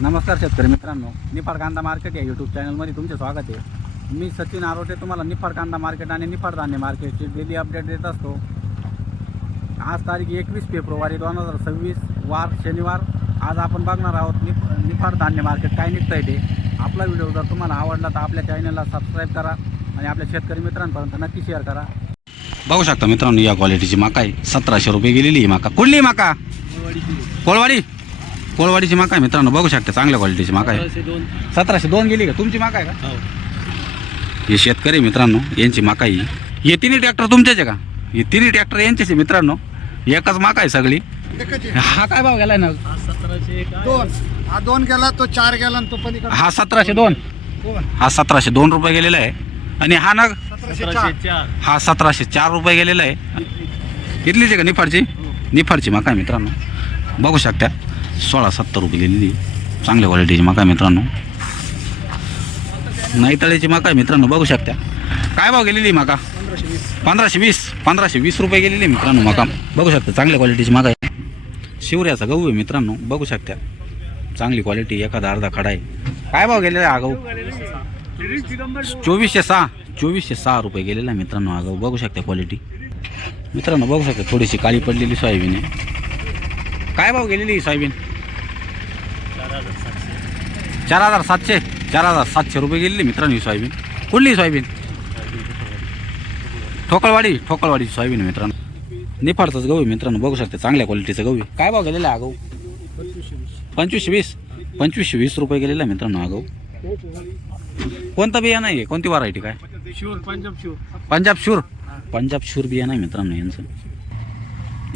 नमस्कार शेतकरी मित्रांनो, निफाड कांदा मार्केट या यूट्यूब चॅनलमध्ये तुमचे स्वागत आहे। मी सचिन आरोटे तुम्हाला निफाड कांदा मार्केट आणि निफाड धान्य मार्केटची डेली अपडेट देत असतो। आज तारीख 21 फेब्रुवारी 2026 वार शनिवार। आज आपण बघणार आहोत निफाड धान्य मार्केट काय निघतंय ते। आपला व्हिडिओ जर तुम्हाला आवडला तर आपल्या चॅनलला सबस्क्राईब करा आणि आपल्या शेतकरी मित्रांपर्यंत नक्की शेअर करा। बघू शकता मित्रांनो, या क्वालिटीची मका आहे। 1700 रुपये गेलेली ही मका। कुठली मका? कोळवाडीची मका आहे मित्रांनो, बघू शकता चांगल्या क्वालिटीची मका आहे। 1702 गेली का तुमची मका आहे का? हे शेतकरी मित्रांनो यांची मका आहे। हे तिन्ही ट्रॅक्टर तुमचेच आहे का? हे तिन्ही ट्रॅक्टर यांचेच आहे मित्रांनो, एकच मका आहे सगळी। हा काय भाव गेलाय ना? 1702 हा 2 गेला, तो 4 गेला आणि तो पण हा 1702, हा 1702 रुपये गेलेला आहे। आणि हा नग 1704 हा 1704 रुपये गेलेला आहे। इथलीच आहे का निफाडची? निफाडची मका आहे मित्रांनो, बघू शकता 1670 रुपये गेलेली चांगल्या क्वालिटीची मका आहे मित्रांनो। नाईतळेची मका आहे मित्रांनो, बघू शकता। काय भाव गेलेली मका? 1520 रुपये गेलेली मित्रांनो मका, बघू शकता चांगल्या क्वालिटीची मका आहे। शिवऱ्याचा गहू आहे मित्रांनो, बघू शकता चांगली क्वालिटी, एखादा अर्धा खडा आहे। काय भाव गेलेला आहे हा गहू? 2406 रुपये गेलेला आहे मित्रांनो हा गहू, बघू शकता क्वालिटी मित्रांनो। बघू शकता थोडीशी काळी पडलेली सोयाबीन आहे। काय भाव गेलेली सोयाबीन? 4700 रुपये गेलेली मित्रांनो ही सोयाबीन। कुठली सोयाबीन? ठोकळवाडी सोयाबीन मित्रांनो, निफाडचाच गहू आहे मित्रांनो, बघू शकता चांगल्या क्वालिटीचा गहू आहे। काय भाव गेलेला हा गहू? 2520 रुपये गेलेला आहे मित्रांनो हा गहू। कोणता बियाणं आहे? कोणती व्हरायटी? काय पंजाब शूर बियाणं आहे मित्रांनो यांचं।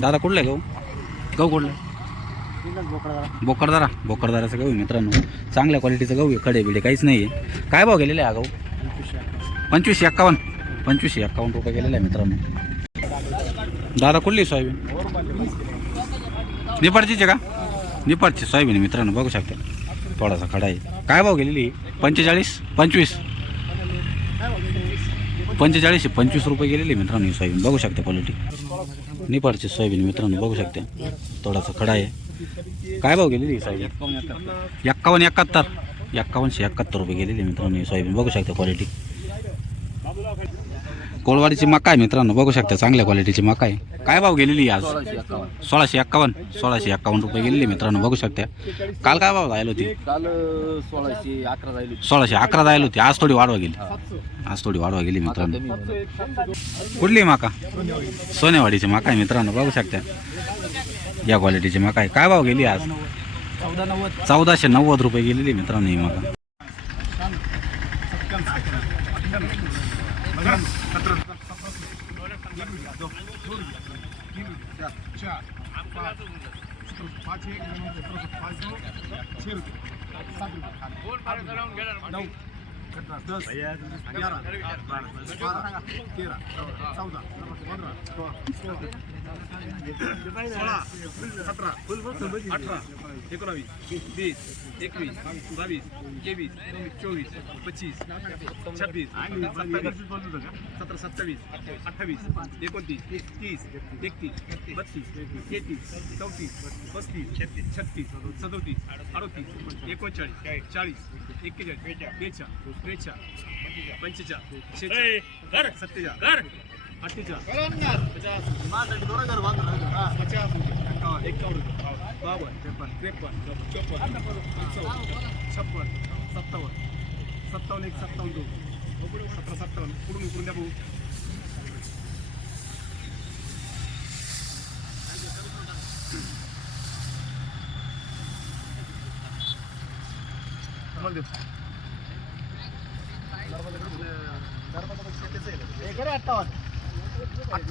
दादा कुठलं आहे गहू कुठलं? बोकडदाराचा गहू आहे मित्रांनो, चांगल्या क्वालिटीचा गहू आहे, खडे बिडे काहीच नाही आहे। काय भाव गेलेला आहे हा गहू? 2551 रुपये गेलेला आहे मित्रांनो। दादा कुठली सोयाबीन? निफाडचीच आहे का? निफाडची सोयाबीन आहे मित्रांनो, बघू शकता थोडासा खडा आहे। काय भाव गेलेली? 45 रुपये गेलेली मित्रांनो ही सोयाबीन, बघू शकता क्वालिटी निफाडची सोयाबीन मित्रांनो, बघू शकता थोडासा खडा आहे। काय भाव गेलेली ही सोयाबीन? 5171 रुपये गेलेली मित्रांनो ही सोयाबीन, बघू शकता क्वालिटी। कोळवाडीची मका आहे मित्रांनो, बघू शकता चांगल्या क्वालिटीची मका आहे। काय भाव गेलेली आज? 1651 रुपये गेलेली मित्रांनो, बघू शकता। काल काय भाव जायला होती? काल 1611 जायला होती, आज थोडी वाढवा गेली मित्रांनो। कुठली मका? सोनेवाडीची मका आहे मित्रांनो, बघू शकता या क्वालिटीची मका आहे। काय भाव गेली आज? 1490 रुपये गेलेली मित्रांनो ही मका।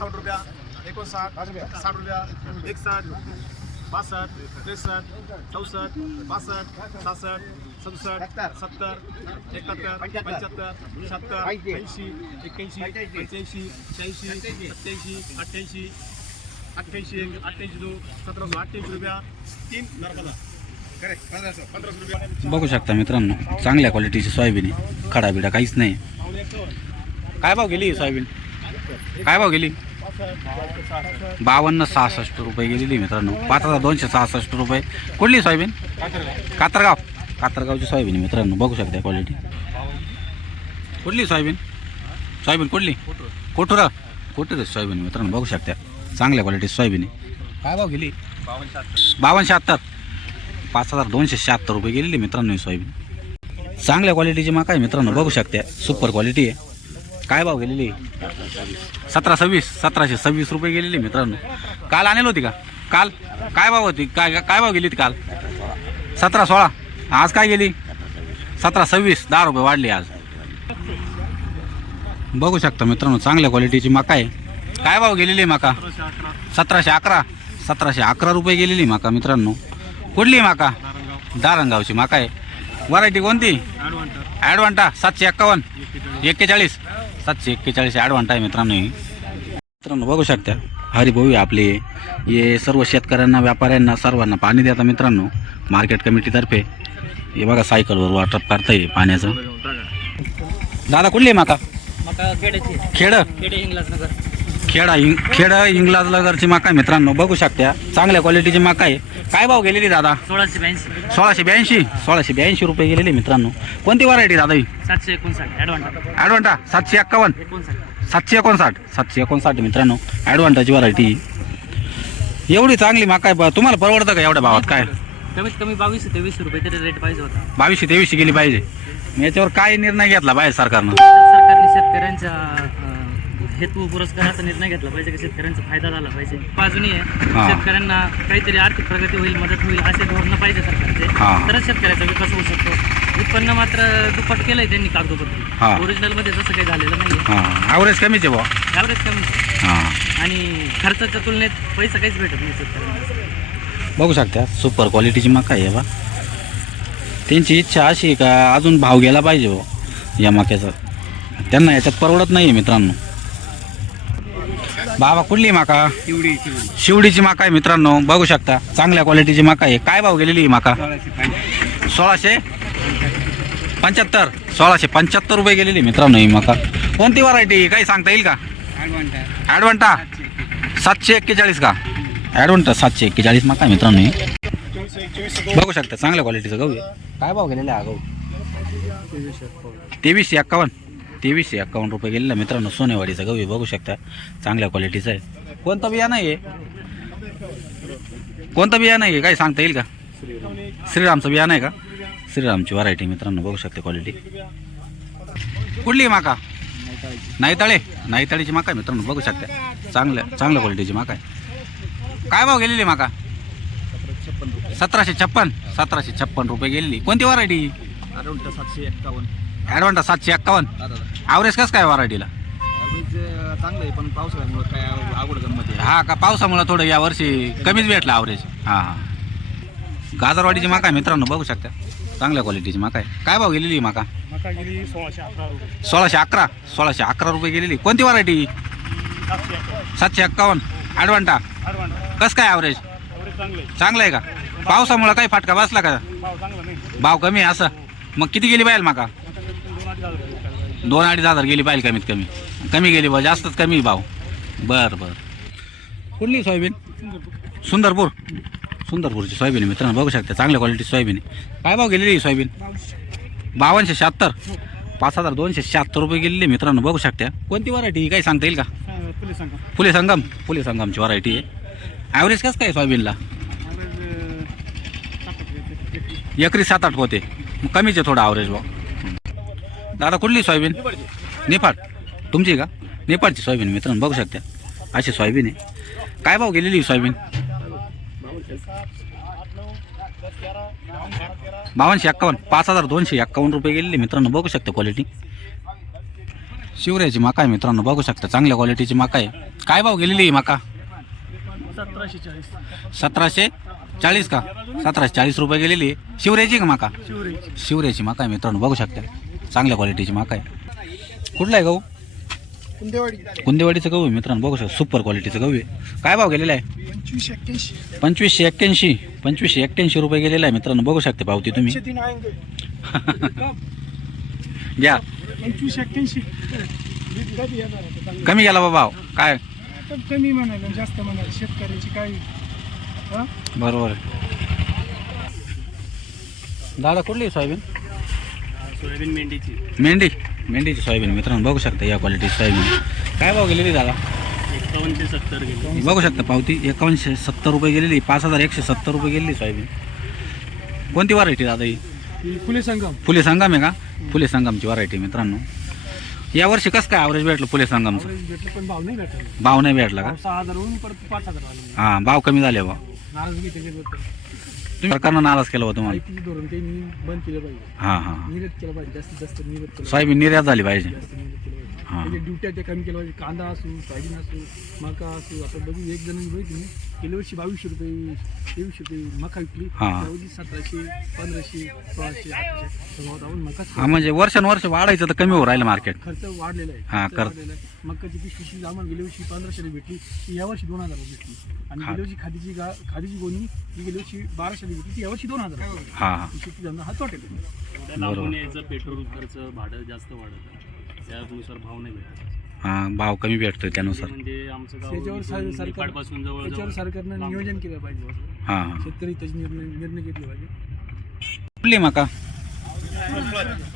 रुपया 59 60 रुपया 61 62 63 64 65 66 67 70 71 75 76 80 81 85 86 87 88 2 1788 रुपया 3 नर्मदा बघू शकता मित्रांनो चांगल्या क्वालिटीची सोयाबीन आहे, खडा बिडा काहीच नाही। काय भाव गेली सोयाबीन? काय भाव गेली? 5266 रुपये गेलेली मित्रांनो, 5266 रुपये। कुठली सोयाबीन? कातरगाव कात्रगावची सोयाबीन आहे मित्रांनो, बघू शकता क्वालिटी. कुठली सोयाबीन? सोयाबीन कुठली? कोठुरा. कोठुरा सोयाबीन मित्रांनो, बघू शकता चांगल्या क्वालिटी सोयाबीन आहे. काय भाव गेली? 52,76. 5,276 रुपये गेलेली मित्रांनो ही सोयाबीन. चांगल्या क्वालिटीची मका आहे मित्रांनो, बघू शकता सुपर क्वालिटी आहे. काय भाव गेलेली? 1726 रुपये गेलेली मित्रांनो. काल आणली होती का? काल काय भाव होती? काय भाव गेली ती काल? 17-16. आज काय गेली? 17-26. 10 रुपये वाढली आज. बघू शकता मित्रांनो, चांगल्या क्वालिटीची मका आहे. काय भाव गेलेली मका? 1711 रुपये गेलेली मका मित्रांनो. कुठली मका? दारंगावची मका आहे. व्हरायटी कोणती? ॲडवांटा. 751 41 741 ॲडवांटा आहे मित्रांनो. मित्रांनो बघू शकता हरिभाऊ आपले हे सर्व शेतकऱ्यांना, व्यापाऱ्यांना, सर्वांना पाणी देतात मित्रांनो मार्केट कमिटीतर्फे. हे बघा सायकलवर वाटप करता येईल पाण्याचं. दादा कुठली आहे मका? खेड इंग्लाजनगरची मका आहे मित्रांनो, बघू शकता चांगल्या क्वालिटीची मका आहे. काय भाव गेलेली दादा? 1682 रुपये गेलेली मित्रांनो. कोणती व्हरायटी दादा ही? 759 ॲडवांटा. 759 मित्रांनो ॲडवांटाची व्हरायटी. एवढी चांगली मका आहे, तुम्हाला परवडतं का एवढ्या भावात? काय कमीत कमी 22-23 रुपये तरी रेट पाहिजे होता. 22-23 गेली पाहिजे. याच्यावर काय निर्णय घेतला पाहिजे सरकारनं? सरकारने शेतकऱ्यांच्या हेतू पुरस्काराचा निर्णय घेतला पाहिजे की शेतकऱ्यांचा फायदा झाला पाहिजे. बाजूनी आहे शेतकऱ्यांना काहीतरी आर्थिक प्रगती होईल, मदत होईल असे धोरणं पाहिजे सरकारचे, तरच शेतकऱ्याचा विकास होऊ शकतो. उत्पन्न मात्र दुप्पट केलंय त्यांनी कागदोपत्री. ओरिजिनल मध्ये तसं काही झालेलं नाही. ॲव्हरेज कमीच आहे बुवा. ॲव्हरेज कमी आणि खर्चाच्या तुलनेत पैसा काहीच भेटत नाही शेतकऱ्यांना. बघू शकता सुपर क्वालिटीची मका आहे बा. त्यांची इच्छा अशी आहे का अजून भाव गेला पाहिजे बुवा या मक्याचा. त्यांना याच्यात परवडत नाही मित्रांनो. बाबा कुठली मका? शिवडीची मका आहे मित्रांनो, बघू शकता चांगल्या क्वालिटीची मका आहे. काय भाव गेलेली ही मका? 1675 रुपये गेलेली मित्रांनो ही मका. कोणती व्हरायटी काही सांगता येईल का? ॲडवांटा. 741 का? ॲडवांटा 741 मका आहे मित्रांनो ही. बघू शकता चांगल्या क्वालिटीचं गहू आहे. काय भाव गेलेला हा गहू? 2351 रुपये गेलेला मित्रांनो. सोनेवाडीचा गहू आहे, बघू शकता चांगल्या क्वालिटीचा आहे. कोणतं बियाणं आहे? कोणतं बियाणं आहे काही सांगता येईल का? श्रीरामचं बियाणं आहे का? श्रीरामची व्हरायटी मित्रांनो, बघू शकता क्वालिटी. कुठली माका? नाईताळीची माका आहे मित्रांनो, बघू शकता चांगल्या क्वालिटीची माका आहे. काय भाव गेलेली माका? 1756 रुपये गेलेली. कोणती व्हरायटी? ॲडवांटा 751. ॲव्हरेज कसं काय व्हरायटीला? चांगलं आहे पण पावसाळ्यामुळे काय आवड गंमत आहे. हा का, पावसामुळे थोडं यावर्षी कमीच भेटला ॲव्हरेज. हां गाजरवाडीची माका आहे मित्रांनो, बघू शकता चांगल्या क्वालिटीची माका आहे. काय भाव गेलेली माका? 1611 रुपये गेलेली. कोणती व्हरायटी? 751 ॲडवांटा. कसं काय ॲव्हरेज? चांगलं आहे का? पावसामुळे काही फाटका बसला का? भाव कमी आहे असं? मग किती गेली पाहिजे माका? 2-2.5 हजार गेली पाहिजे कमीत कमी गेली बा, जास्तच कमी भाव. बरं कुठली सोयाबीन? सुंदरपूरची सोयाबीन आहे मित्रांनो, बघू शकता चांगल्या क्वालिटी सोयाबीन आहे. काय भाव गेलेली सोयाबीन? 5276. 5276 रुपये गेलेली मित्रांनो, बघू शकता. कोणती व्हरायटी काही सांगता येईल का? फुले संगमची व्हरायटी आहे. ॲव्हरेज कसं काय सोयाबीनला? एकरी 7-8 होते, मग कमीच आहे थोडं ॲव्हरेज भाव. दादा कुठली सोयाबीन? नेपाळ. तुमची का? नेपाळची सोयाबीन मित्रांनो, बघू शकता अशी सोयाबीन आहे. काय भाव गेलेली सोयाबीन? 5251. 5251 रुपये गेलेली मित्रांनो, बघू शकता क्वालिटी. शिवऱ्याची मका आहे मित्रांनो, बघू शकता चांगल्या क्वालिटीची मका आहे. काय भाव गेलेली ही मका? 1740 का? 1740 रुपये गेलेली. शिवऱ्याची का मका? शिवऱ्याची मका आहे मित्रांनो, बघू शकता चांगल्या क्वालिटीची मका आहे. कुठला आहे गहू? कुंदेवाडीचं गहू आहे मित्रांनो, बघू शकता सुपर क्वालिटीचं गहू आहे. काय भाव गेलेला आहे? 2581 रुपये गेलेला आहे मित्रांनो, बघू शकता पावती तुम्ही. घ्या कमी गेला बाबा भाव. काय कमी म्हणायला जास्त म्हणायला शेतकऱ्याची काय बरोबर आहे. दादा कुठली आहे सोयाबीन? सोयाबीन मेंढीची मेंढीची सोयाबीन मित्रांनो बघू शकता या क्वालिटी सोयाबीन. काय भाव गेलेली दादा? 5170 गेली. बघू शकता पावती 5170 रुपये गेलेली, 5170 रुपये गेलेली सोयाबीन. कोणती व्हरायटी दादा ही? फुले संगम. फुले संगम आहे का? फुले संगमची व्हरायटी मित्रांनो. यावर्षी कसं काय ॲव्हरेज भेटलं फुले संगमचं? भेटलं पण भाव नाही भेटला. भाव नाही भेटला का? 6000 परत 5000 आले. हां भाव कमी झाले बा. नाराजगी त्याच्यात तुम्ही सरकारनं नाराज केलं होतं तुम्हाला? आयपीची धोरण त्यांनी बंद केलं पाहिजे. हां हां निर्यात केलं पाहिजे, जास्तीत जास्त निर्यात केलं सोयाबीन निर्यात झाली पाहिजे. जास्त निर्यात केलं पाहिजे. हां त्याच्या ड्युट्या त्या कमी केल्या पाहिजे. कांदा असू, सोयाबीन असू, मका असू. आता बघू एक जण बघितली गेल्या वर्षी 2200 रुपये 2300 रुपये मका विकली. हां. त्यावर्षी 1700 1500 1600 1800 भावात आपण मका हां म्हणजे वर्षानुवर्ष वाढायचं तर कमी होऊ राहिलं मार्केट. खर्च वाढलेला आहे. हां, खर्च वाढलेला आहे. मकाची पिशवी आम्हाला गेल्या वर्षी 1500 भेटली, ती यावर्षी 2000 भेटली. आणि हां. गेल्या वर्षी खादीची गोणी ही गेल्या वर्षी 1200 भेटली, ती यावर्षी 2000. हां हां शेती धंदा हा तोटेल. लांबून यायचं पेट्रोल खर्च भाडं जास्त वाढत, त्यानुसार भाव नाही भेटत. हां भाव कमी भेटतोय त्यानुसार. म्हणजे आमचं गाव त्याच्यावर इथून सरकार निफाडपासून जवळ त्याच्यावर सरकारनं लांब. नियोजन केलं पाहिजे. हां हां शेतकरी त्याचे निर्णय घेतले पाहिजे. कुठली मका?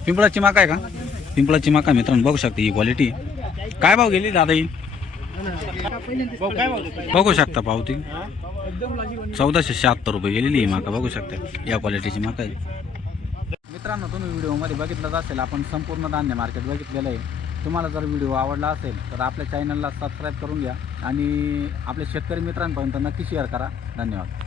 पिंपळाची मका आहे का? पिंपळाची मका मित्रांनो बघू शकता ही क्वालिटी. काय भाव गेली दादा ही? बघू शकता पावती 1476 रुपये गेलेली ही मका बघू शकता या क्वालिटीची मका आहे. मित्रांनो तुम्ही व्हिडिओमध्ये बघितलंच असेल आपण संपूर्ण धान्य मार्केट बघितलेलं आहे. तुम्हाला जर व्हिडिओ आवडला असेल तर आपल्या चॅनलला सबस्क्राईब करून घ्या आणि आपल्या शेतकरी मित्रांपर्यंत नक्की शेअर करा. धन्यवाद.